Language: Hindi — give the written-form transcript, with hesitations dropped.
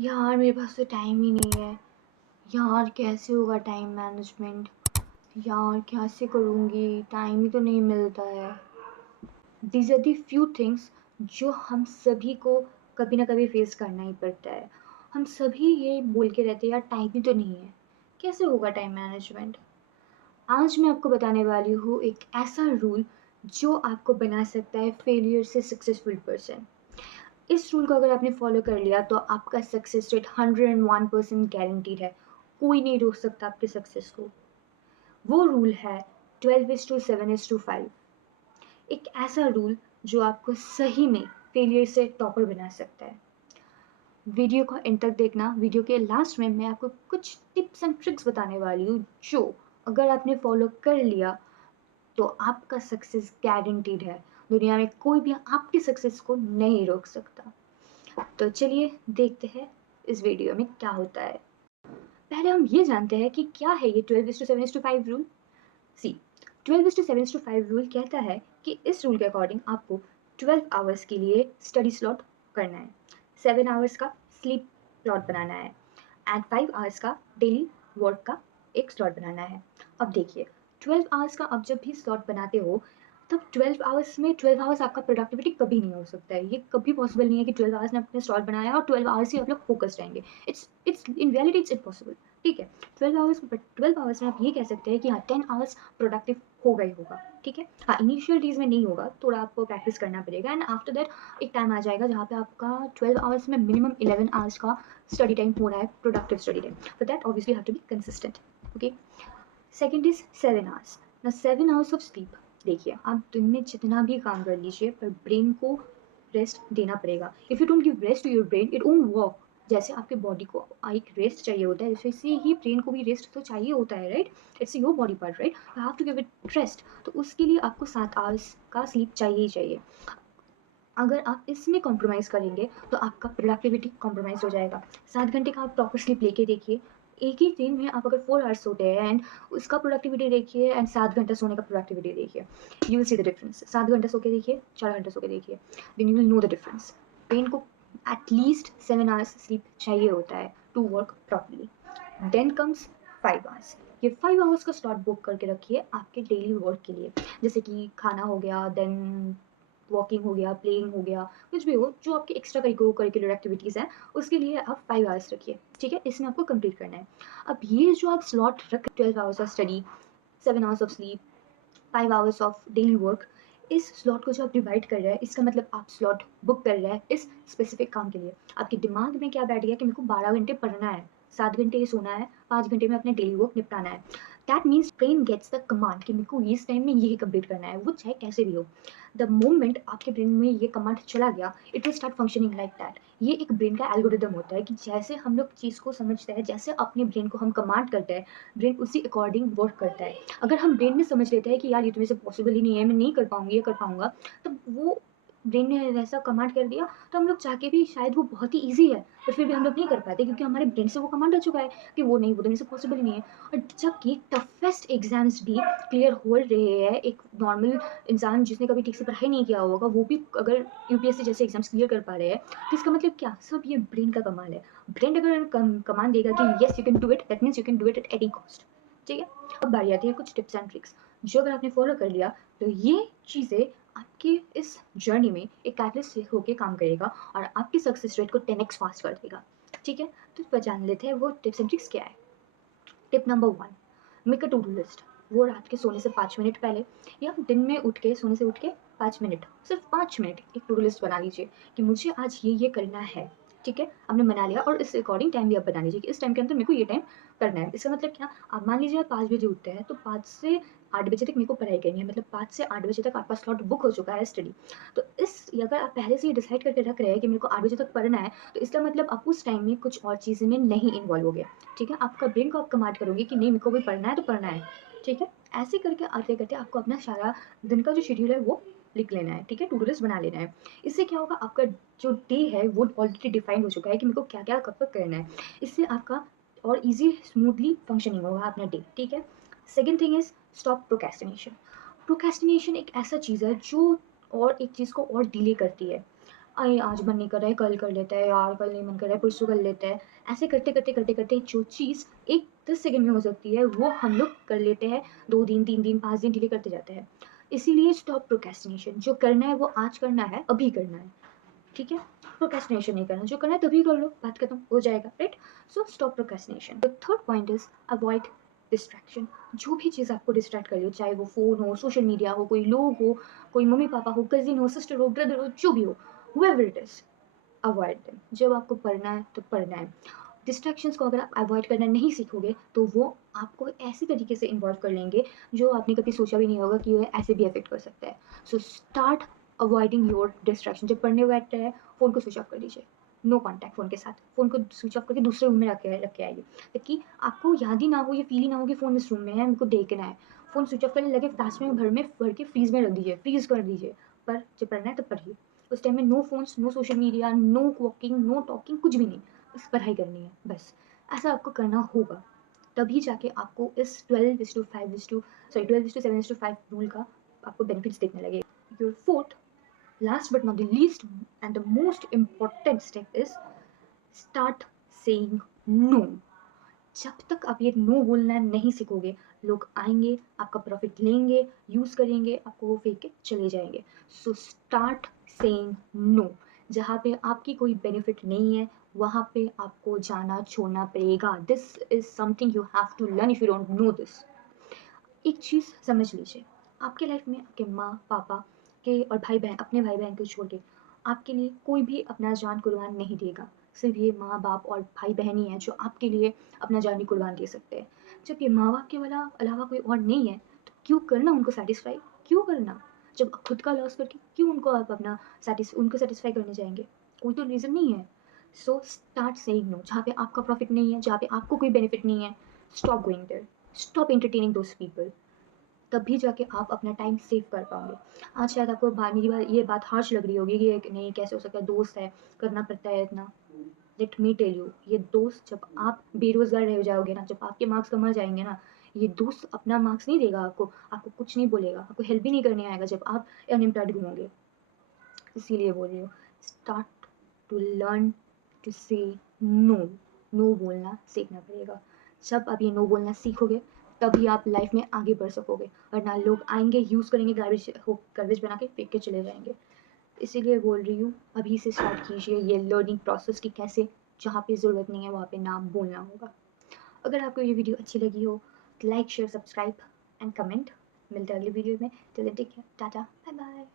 यार मेरे पास तो टाइम ही नहीं है। यार कैसे होगा टाइम मैनेजमेंट? यार कैसे करूँगी? टाइम ही तो नहीं मिलता है। These are the few things जो हम सभी को कभी ना कभी फेस करना ही पड़ता है। हम सभी ये बोल के रहते हैं यार टाइम ही तो नहीं है। कैसे होगा टाइम मैनेजमेंट? आज मैं आपको बताने वाली हूँ एक ऐसा रूल जो आपको बना सकता है फेलियर से सक्सेसफुल पर्सन। इस रूल को अगर आपने फॉलो कर लिया तो आपका सक्सेस रेट 101% गारंटीड है। कोई नहीं रोक सकता आपके सक्सेस को। वो रूल है 12:7:5। एक ऐसा रूल जो आपको सही में फेलियर से टॉपर बना सकता है। वीडियो को एंड तक देखना। वीडियो के लास्ट में मैं आपको कुछ टिप्स एंड ट्रिक्स बताने वाली हूँ जो अगर आपने फॉलो कर लिया तो आपका सक्सेस गारंटीड है। दुनिया में कोई भी आपकी सक्सेस को नहीं रोक सकता। तो चलिए देखते हैं इस वीडियो में क्या होता है। पहले हम ये जानते हैं कि क्या है ये 12:7:5 रूल। सी 12:7:5 रूल कहता है कि इस रूल के अकॉर्डिंग आपको 12 आवर्स के लिए स्टडी स्लॉट करना है, 7 आवर्स का स्लीप स्लॉट बनाना है एंड 5 आवर्स का डेली वर्क का एक स्लॉट बनाना है। अब देखिए 12 आवर्स का आप जब भी स्लॉट बनाते हो तब 12 आवर्स में 12 आवर्स आपका प्रोडक्टिविटी कभी नहीं हो सकता है। ये कभी पॉसिबल नहीं है कि 12 आवर्स में आपने स्लॉट बनाया और 12 आवर्स ही आप लोग फोकस रहेंगे। It's in reality it's impossible. ठीक है, 12 आवर्स में आप ये कह सकते हैं कि हाँ 10 आवर्स प्रोडक्टिव होगा ही होगा। ठीक है, हाँ इनिशियल डेज में नहीं होगा, थोड़ा आपको प्रैक्टिस करना पड़ेगा एंड आफ्टर दैट एक टाइम आ जाएगा जहाँ पे आपका 12 आवर्स में मिनिमम 11 आवर्स का स्टडी टाइम हो रहा है, productive study time. For that obviously have to be consistent. Okay, second is 7 hours. ना 7 आवर्स ऑफ स्लीप। देखिए आप दिन में जितना भी काम कर लीजिए पर ब्रेन को रेस्ट देना पड़ेगा। If you don't give rest to your brain it won't work. जैसे आपके बॉडी को एक रेस्ट चाहिए होता है जैसे ही ब्रेन को भी रेस्ट तो चाहिए होता है, right? It's your body part, right? You have to give it rest. तो उसके लिए आपको 7 आवर्स का स्लीप चाहिए ही चाहिए। अगर आप इसमें कॉम्प्रोमाइज़ करेंगे तो आपका प्रोडक्टिविटी कॉम्प्रोमाइज़ हो जाएगा। 7 घंटे का आप प्रॉपर स्लीप लेके देखिए। एक ही दिन में आप अगर 4 आवर्स सोते हैं एंड उसका प्रोडक्टिविटी देखिए एंड 7 घंटा सोने का प्रोडक्टिविटी देखिए, you will see the difference. 7 घंटा सो के देखिए, 4 घंटा सो के देखिए, then you will know the difference. Brain को एटलीस्ट 7 आवर्स स्लीप चाहिए होता है to work properly. Then comes 5 hours. ये 5 आवर्स का स्लॉट बुक करके रखिए आपके डेली वर्क के लिए, जैसे कि खाना हो गया, देन वॉकिंग हो गया, प्लेइंग हो गया, कुछ भी हो जो आपकी एक्स्ट्रा करिकुलर एक्टिविटीज़ हैं उसके लिए आप 5 आवर्स रखिए। ठीक है, इसमें आपको कंप्लीट करना है। अब ये जो आप स्लॉट रख 12 hours of study, 7 hours of sleep, 5 hours of daily work, इस स्लॉट को जो आप डिवाइड कर रहे हैं इसका मतलब आप स्लॉट बुक कर रहे हैं इस स्पेसिफिक काम के लिए। आपके दिमाग में क्या बैठ गया कि मेरे को 12 घंटे पढ़ना है, 7 घंटे ये सोना है, 5 घंटे में अपने डेली वर्क निपटाना है। That means brain gets the command कि मेरे को इस टाइम में यही कंप्लीट करना है, वो चाहे कैसे भी हो। द मोमेंट आपके ब्रेन में ये कमांड चला गया it will start functioning like that. ये एक ब्रेन का एल्गोरिदम होता है कि जैसे हम लोग चीज़ को समझते हैं, जैसे अपने ब्रेन को हम कमांड करते हैं, ब्रेन उसी अकॉर्डिंग वर्क करता है। अगर हम ब्रेन में समझ लेते हैं कि यार ये तो मेरे से पॉसिबल ही नहीं है, मैं नहीं कर पाऊँगी, ये कर पाऊँगा, तब वो ब्रेन ने वैसा कमांड कर दिया तो हम लोग चाह के भी शायद वो बहुत ही ईज़ी है, पर फिर भी हम लोग नहीं कर पाते क्योंकि हमारे ब्रेन से वो कमांड आ चुका है कि वो नहीं, वो तो मेरे से पॉसिबल ही नहीं है। और जबकि टफेस्ट एग्ज़ाम्स भी क्लियर हो रहे हैं, एक नॉर्मल इंसान जिसने कभी ठीक से पढ़ाई नहीं किया होगा वो भी अगर यूपीएससी जैसे एग्ज़ाम्स क्लियर कर पा रहे हैं, तो इसका मतलब क्या? सब ये ब्रेन का कमाल है। ब्रेन अगर कमांड देगा कि yes you can do it, that means you can do it at any cost. ठीक है? अब बारी आती है कुछ टिप्स एंड ट्रिक्स जो अगर आपने फॉलो कर लिया तो ये चीज़ें आपकी इस जर्नी में एक कैटलिस्ट होके काम करेगा और आपकी सक्सेस रेट को 10x फास्ट कर देगा। ठीक है? तो जान लेते हैं वो टिप्स एंड ट्रिक्स क्या है। Tip number 1, make a to do list. वो रात के सोने से 5 मिनट पहले या दिन में उठ के सोने से उठ के 5 मिनट, सिर्फ 5 मिनट एक टू डू लिस्ट बना लीजिए कि मुझे आज ये करना है। ठीक है, आपने बना लिया और इस अकॉर्डिंग टाइम भी आप बना लीजिए कि इस टाइम के अंदर मेरे को ये टाइम करना है। इसका मतलब क्या? आप मान लीजिए आप 5 बजे उठते हैं तो 5 से 8 बजे तक मेरे को पढ़ाई करनी है, मतलब 5 से 8 बजे तक आपका स्लॉट बुक हो चुका है स्टडी। तो इस अगर आप पहले से ही डिसाइड करके रख रहे हैं कि मेरे को 8 बजे तक पढ़ना है तो इसका मतलब आप उस टाइम में कुछ और चीज़ें में नहीं इन्वॉल्व हो गए। ठीक है, आपका ब्रेन को आप कमांड करोगे कि नहीं मेरे को भी पढ़ना है तो पढ़ना है। ठीक है, ऐसे करके आते करते आपको अपना सारा दिन का जो शेड्यूल है वो लिख लेना है। ठीक है, टू डू लिस्ट बना लेना है। इससे क्या होगा, आपका जो डे है वो ऑलरेडी डिफाइंड हो चुका है कि मेरे को क्या क्या कब कब करना है। इससे आपका और ईजी स्मूथली फंक्शनिंग होगा अपना डे। ठीक है, second thing is stop procrastination. Procrastination एक ऐसा चीज़ है जो और एक चीज़ को और डिले करती है। अरे आज मन नहीं कर रहा है, कल कर लेते हैं यार, कल नहीं मन कर रहा है, परसों कर लेते हैं। ऐसे करते जो चीज़ एक 10 सेकंड में हो सकती है वो हम लोग कर लेते हैं 2 दिन, 3 दिन, 5 दिन डिले करते जाते हैं। इसीलिए स्टॉप प्रोक्रेस्टिनेशन। जो करना है वो आज करना है, अभी करना है, ठीक है? प्रोक्रेस्टिनेशन नहीं करना, जो करना है तभी कर लो, बात खत्म हो जाएगा, right? So stop procrastination. The third point is avoid distraction. जो भी चीज़ आपको डिस्ट्रैक्ट कर रही हो, चाहे वो फ़ोन हो, सोशल मीडिया हो, कोई लोग हो, कोई मम्मी पापा हो, कजिन हो, सिस्टर हो, ब्रदर हो, जो भी हो, whoever it is, avoid them. जब आपको पढ़ना है तो पढ़ना है। डिस्ट्रैक्शंस को अगर आप अवॉइड करना नहीं सीखोगे तो वो आपको ऐसी तरीके से इन्वॉल्व कर लेंगे जो आपने कभी सोचा भी नहीं होगा कि ये ऐसे भी अफेक्ट कर सकता है। So start avoiding your distraction. जब पढ़ने बैठते हैं फ़ोन को स्विच ऑफ कर दीजिए, नो कॉन्टैक्ट फ़ोन के साथ। फ़ोन को स्विच ऑफ करके दूसरे रूम में रख के आइए, ताकि आपको याद ही ना हो, ये फील ही ना हो कि फ़ोन इस रूम में है, मेरे को देखना है। फ़ोन स्विच ऑफ करने लगे, फ्लास्क में भर के फ्रीज़ में रख दीजिए, फ्रीज़ कर दीजिए। पर जब पढ़ना है तब पढ़िए। उस टाइम में no phones, no social media, no walking, no talking, कुछ भी नहीं, बस पढ़ाई करनी है, बस। ऐसा आपको करना होगा, तभी जाके आपको इस 12:7:5 रूल का आपको बेनिफिट्स दिखने लगेगा। Your fourth, last but not the least and the most important step is start saying no. जब तक आप ये नो बोलना नहीं सीखोगे, लोग आएंगे, आपका प्रॉफिट लेंगे, यूज़ करेंगे, आपको वो फेंक के चले जाएंगे। So start saying no. जहाँ पे आपकी कोई बेनिफिट नहीं है वहाँ पे आपको जाना छोड़ना पड़ेगा। This is something you have to learn if you don't know this. एक चीज़ समझ लीजिए, आपके लाइफ में आपके माँ पापा के और भाई बहन, अपने भाई बहन को छोड़ के आपके लिए कोई भी अपना जान कुर्बान नहीं देगा। सिर्फ ये माँ बाप और भाई बहन ही हैं जो आपके लिए अपना जान भी कुर्बान दे सकते हैं। जब ये माँ बाप के अलावा कोई और नहीं है तो क्यों करना उनको सेटिस्फाई, क्यों करना? जब खुद का लॉस करके क्यों उनको आप अपना उनको सेटिस्फाई करने जाएंगे? कोई तो रीज़न नहीं है। So start saying no. जहाँ पे आपका प्रॉफिट नहीं है, जहाँ पे आपको कोई बेनिफिट नहीं है, stop going there, stop entertaining those people. तभी जाके आप अपना टाइम सेव कर पाओगे। आज शायद आपको मेरी ये बात हार्श लग रही होगी कि नहीं कैसे हो सकता है, दोस्त है, करना पड़ता है इतना। लेट मी टेल यू, ये दोस्त जब आप बेरोजगार रह जाओगे ना, जब आपके मार्क्स कम आ जाएंगे ना, ये दोस्त अपना मार्क्स नहीं देगा आपको, आपको कुछ नहीं बोलेगा, आपको हेल्प भी नहीं करने आएगा जब आप अनएम्प्लॉयड घूमोगे। इसीलिए बोल रही हूँ, स्टार्ट टू लर्न टू से नो। नो बोलना सीखना पड़ेगा। जब आप ये नो बोलना सीखोगे तभी आप लाइफ में आगे बढ़ सकोगे, वरना लोग आएंगे, यूज़ करेंगे, गार्बेज बना के फेंक के चले जाएंगे। इसीलिए बोल रही हूँ, अभी से स्टार्ट कीजिए ये लर्निंग प्रोसेस, की कैसे जहाँ पे ज़रूरत नहीं है वहाँ पे ना बोलना होगा। अगर आपको ये वीडियो अच्छी लगी हो तो like share subscribe and comment. मिलते हैं अगली वीडियो में। Till then take care, tata, bye bye.